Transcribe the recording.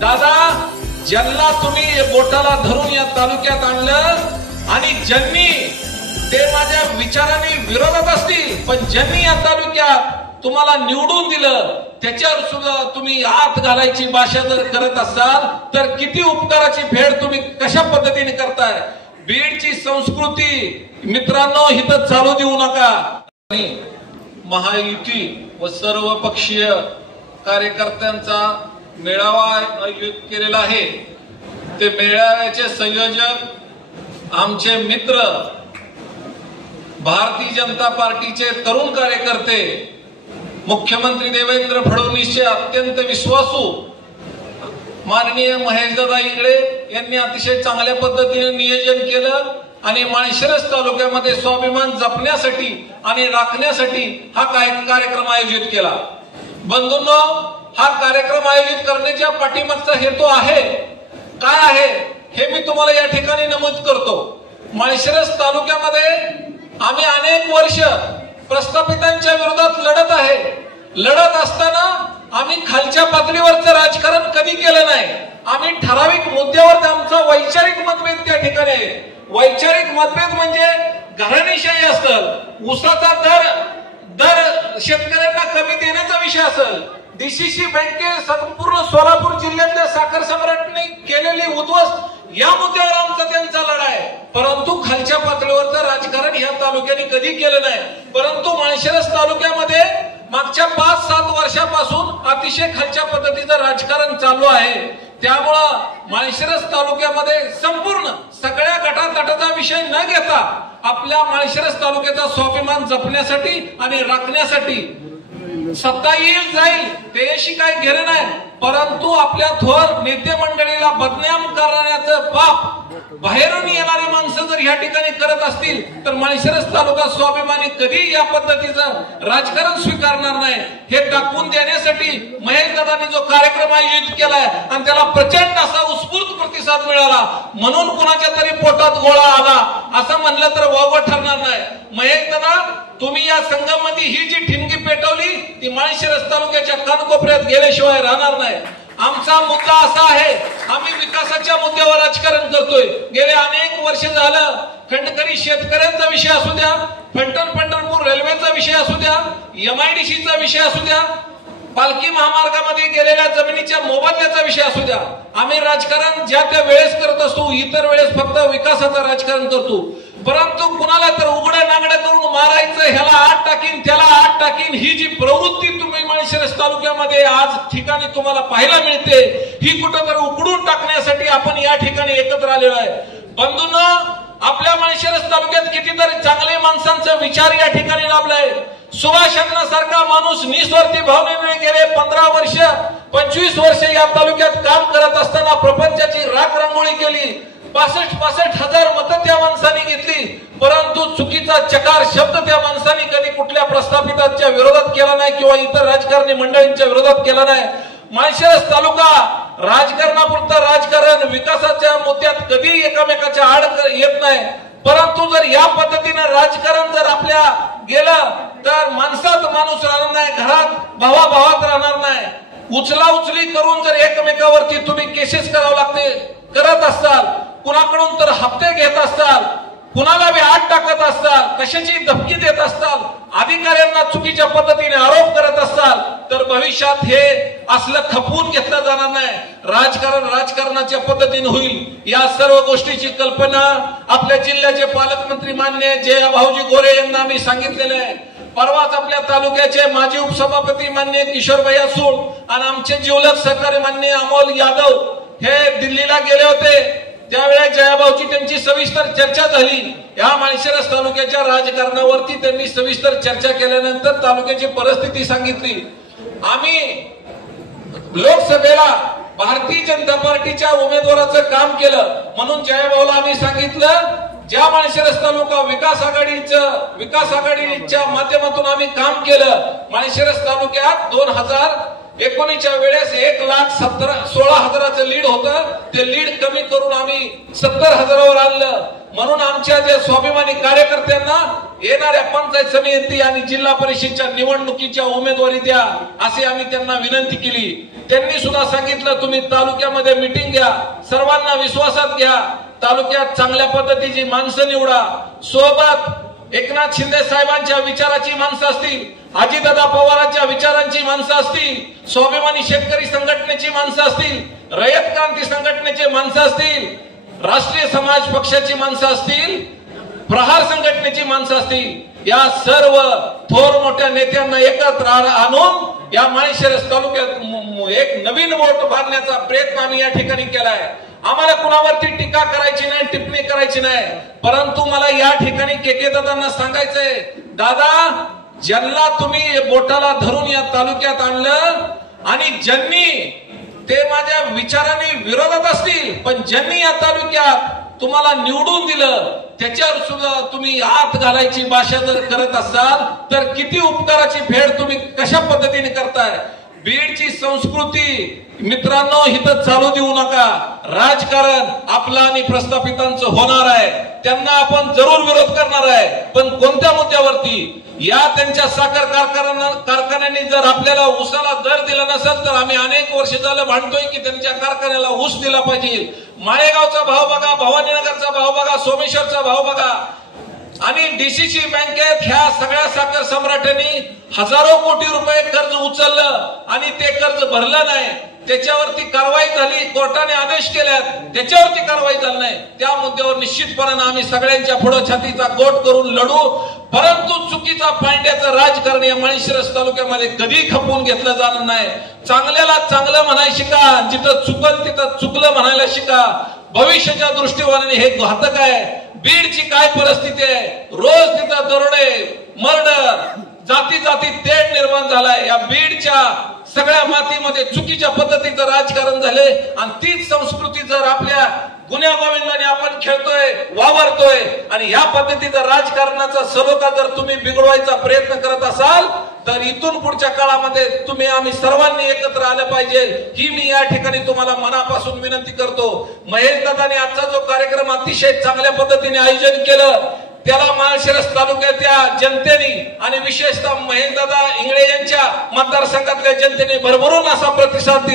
दादा, ज्यांना तुम्ही बोटाला धरून या तालुक्यात आणलं आणि ज्यांनी ते माझ्या विचारांनी विरोधात असतील, पण ज्यांनी या तालुक्यात तुम्हाला निवडून दिलं त्याच्यावर सुद्धा तुम्ही हात घालायची भाषा जर करत असाल तर किती उपकाराची फेड तुम्ही कशा पद्धतीने करताय? बीडची संस्कृती मित्रांनो हिथं चालू देऊ नका. महायुती व सर्व पक्षीय कार्यकर्त्यांचा मेळावा आयोजित केलेला आहे. ते मेळाव्याचे संयोजक आमचे मित्र भारतीय जनता पार्टीचे तरुण कार्यकर्ते, मुख्यमंत्री देवेंद्र फडणवीसचे अत्यंत विश्वासू माननीय महेशदादा इंगळे यांनी अतिशय चांगल्या पद्धतीने नियोजन केलं आणि माळशिरस तालुक्यामध्ये स्वाभिमान जपण्यासाठी आणि राखण्यासाठी हा कार्यक्रम आयोजित केला. बंधूंनो, हा कार्यक्रम आयोजित करण्याच्या पाठीमागचा हेतू आहे काय आहे हे मी तुम्हाला या ठिकाणी नमूद करतो. माळशिरस तालुक्यामध्ये आम्ही अनेक वर्ष प्रस्थापितांच्या विरोधात लढत आहे. लढत असताना आम्ही खालच्या पातळीवरचं राजकारण कधी केलं नाही. आम्ही ठराविक मुद्द्यावर आमचा वैचारिक मतभेद त्या ठिकाणी आहे. वैचारिक मतभेद म्हणजे घराणेशाही असेल, ऊसाचा दर शेतकऱ्यांना कमी देण्याचा विषय असेल, डीसीसी बँके संपूर्ण सोलापूर जिल्ह्यातल्या साखर सम्राटने केलेली उद्ध्वस्त या मुद्द्यावर आमचा त्यांचा लढा आहे. परंतु खालच्या पातळीवरचं राजकारण ह्या तालुक्याने कधी केलं नाही. परंतु माळशिरस तालुक्यामध्ये मागच्या 5-7 वर्षापासून अतिशय खालच्या पद्धतीचं राजकारण चालू आहे. त्यामुळं माळशिरस तालुक्यामध्ये संपूर्ण सगळ्या गटातटाचा विषय न घेता आपल्या माळशिरस तालुक्याचा स्वाभिमान जपण्यासाठी आणि राखण्यासाठी सत्ता येईल जाईल त्याशी काही घेणं नाही, परंतु आपल्या थोर नेते मंडळीला बदनाम करण्याचं पाप बाहेरून येणारी माणसं जर या ठिकाणी करत असतील तर माळशिरस तालुका स्वाभिमानी कधी या पद्धतीचं राजकारण स्वीकारणार नाही. हे दाखवून देण्यासाठी महेशदादांनी जो कार्यक्रम आयोजित केलाय आणि त्याला प्रचंड असा उत्स्फूर्त प्रतिसाद मिळाला म्हणून कुणाच्या तरी पोटात गोळा आला असं म्हणलं तर वावगं ठरणार नाही. महेशदादा, तुम्ही या संघामध्ये ही जी ठिणगी पेटवली ती माळशिरस तालुक्याच्या कानकोपऱ्यात गेल्याशिवाय राहणार नाही. आमचा मुद्दा असा आहे, आम्ही विकासाच्या मुद्द्यावर राजकारण करतोय. गेले अनेक वर्ष झालं खंडकरी शेतकऱ्यांचा विषय असू द्या, पंढरपूर रेल्वेचा विषय असू द्या, MIDCचा विषय असू द्या, पालखी महामार्गामध्ये गेलेल्या जमिनीच्या मोबदल्याचा विषय असू द्या, आम्ही राजकारण ज्या त्या वेळेस करत असतो. इतर वेळेस फक्त विकासाचं राजकारण करतो. परंतु कुणाला तर उघड्या नागड्या करून मारायचं, ह्याला आत टाकीन त्याला आत टाकीन, ही जी प्रवृत्ती तुम्ही माळशिरस तालुक्यामध्ये आज ठिकाणी तुम्हाला पाहायला मिळते, ही कुठंतरी उकडून टाकण्यासाठी आपण या ठिकाणी एकत्र आलेलो आहे. बंधूंनो, आपल्या माळशिरस तालुक्यात कितीतरी चांगले माणसांचा विचार या ठिकाणी लाभलाय. सुभाष अण्णांसारखा माणूस निस्वार्थी भावनेने गेले 15 वर्ष 25 वर्ष या तालुक्यात काम करत असताना प्रपंचाची राख रांगोळी केली. 65 हजार मतं त्या माणसाने घेतली, परंतु चुकीचा चकार शब्द त्या माणसाने कधी कुठल्या प्रस्थापितांच्या विरोधात केला नाही किंवा इतर राजकारणी मंडळींच्या विरोधात केला नाही. माळशिरस तालुका राजकारणापुरतं राजकारण विकासाच्या मुद्द्यात कधी एकामेकाच्या आड येत नाही. परंतु जर या पद्धतीने राजकारण जर आपल्या गेलं तर माणसात माणूस राहणार नाही, घरात भावाभावात राहणार नाही. उचला उचली करून जर एकमेकावरती तुम्ही केसेस करावं लागते करत असताल, कुणाकडून तर हप्ते घेत असताल, कुणाला बी आत टाकत असताल, कशाची धमकी देत असताल, अधिकाऱ्यांना चुकीच्या पद्धतीने आरोप करत असताल तर भविष्यात हे असलं खपवून घेतलं जाणार नाही. राजकारण राजकारणाच्या पद्धतीने होईल. या सर्व गोष्टीची कल्पना आपल्या जिल्ह्याचे पालकमंत्री माननीय जया भाऊजी गोरे यांना आम्ही सांगितलेले आहे. परवाच आपल्या तालुक्याचे माजी उपसभापती माननीय किशोर भैया सूळ आणि आमचे जिवलग सहकारी माननीय अमोल यादव हे दिल्लीला गेले होते. त्यावेळेस जयाभाऊची त्यांची सविस्तर चर्चा झाली. या माळशिरस तालुक्याच्या राजकारणावरती त्यांनी सविस्तर चर्चा केल्यानंतर तालुक्याची परिस्थिती सांगितली. आम्ही लोकसभेला भारतीय जनता पार्टीच्या उमेदवाराचं काम केलं म्हणून जयाभाऊला आम्ही सांगितलं, ज्या माळशिरस तालुका विकास आघाडीच्या माध्यमातून आम्ही काम केलं, माळशिरस तालुक्यात 2019च्या वेळेस 1,16,000चं लीड होतं, ते लीड कमी करून आम्ही 70,000वर आणलं. म्हणून आमच्या जे स्वाभिमानी कार्यकर्त्यांना येणाऱ्या पंचायत समिती आणि जिल्हा परिषदच्या निवडणुकीच्या उमेदवारी द्या असे आम्ही त्यांना विनंती केली। त्यांनी सुद्धा सांगितलं तुम्ही तालुक्यामध्ये मीटिंग घ्या, सर्वांना विश्वासात घ्या, तालुक्यात चांगल्या पद्धतीची माणसं निवडा, सोबत एकनाथ शिंदे साहेबांच्या विचाराची माणसं असतील, अजितदादा पवारांच्या विचारांची माणसं असतील, स्वाभिमानी शेतकरी संघटनेची माणसं असतील, रयत क्रांती संघटनेचे माणसं असतील, राष्ट्रीय समाज पक्षाची माणसं असतील, प्रहार संघटनेची माणसं असतील, या सर्व थोर मोठ्या नेत्यांना एकत्र आणून या माळशिरस तालुक्यात एक नवीन वोट भरण्याचा प्रयत्न आम्ही या ठिकाणी केलाय। आम्हाला कुणावरती टीका करायची नाही, टिप्पणी करायची नाही, परंतु मला या ठिकाणी केके दादांना सांगायचंय, दादा ज्यांना तुम्ही बोटाला धरून या तालुक्यात आणलं आणि ज्यांनी ते माझ्या विचारांनी विरोधात असतील, पण ज्यांनी या तालुक्यात तुम्हाला निवडून दिलं त्याच्यावर सुद्धा तुम्ही हात घालायची भाषा जर करत असाल तर किती उपकाराची फेड तुम्ही कशा पद्धतीने करताय। बीडची संस्कृती मित्रांनो इथं चालू देऊ नका। राजकारण आपलं आणि प्रस्थापितांचं होणार आहे, त्यांना आपण जरूर विरोध करणार आहे, पण कोणत्या मुद्द्यावरती? या त्यांच्या साखर कारखान्यांनी जर आपल्याला ऊसाला दर दिला नसेल तर आम्ही अनेक वर्ष झालं भांडतोय की त्यांच्या कारखान्याला ऊस दिला पाहिजे। माळेगावचा भाव बघा, भवानीनगरचा भाव बघा, सोमेश्वरचा भाव बघा, आणि डीसीसी बँकेत ह्या सगळ्या साखर सम्राटांनी हजारो कोटी रुपये कर्ज उचललं आणि ते कर्ज भरलं नाही, त्याच्यावरती कारवाई झाली, कोर्टाने आदेश केल्यात, त्याच्यावरती कारवाई झाली नाही। त्या मुद्द्यावर निश्चितपणे आम्ही सगळ्यांच्या पुढे छातीचा गोट करून लढू, परंतु चुकीचा पांड्याचं राजकारण या माळशिरस तालुक्यामध्ये कधी खपवून घेतलं जाणार नाही। चांगल्याला चांगलं म्हणायला शिका, जिथं चुकल तिथं चुकलं म्हणायला शिका। भविष्याच्या दृष्टिकोनाने हे घातक आहे। बीडची काय परिस्थिती आहे, रोज तिथं दरोडे, मर्डर, जाती जाती तेढ निर्माण झालाय। या बीडच्या सगळ्या मातीमध्ये चुकीच्या पद्धतीचं राजकारण झाले आणि तीच संस्कृती जर आपल्या गुन्ह्या गोविंदाने आपण खेळतोय, वावरतोय आणि या पद्धतीचा राजकारणाचा सलोखा जर तुम्ही बिघडवायचा प्रयत्न करत असाल तर इथून पुढच्या काळामध्ये तुम्ही आम्ही सर्वांनी एकत्र आलं पाहिजे, ही मी या ठिकाणी तुम्हाला मनापासून विनंती करतो। महेश दादांनी आजचा जो कार्यक्रम अतिशय चांगल्या पद्धतीने आयोजन केलं त्याला माळशिरस तालुक्याच्या जनतेने आणि विशेषतः महेश दादा इंगळे यांच्या मतदारसंघातल्या जनतेने भरभरून असा प्रतिसाद दिला।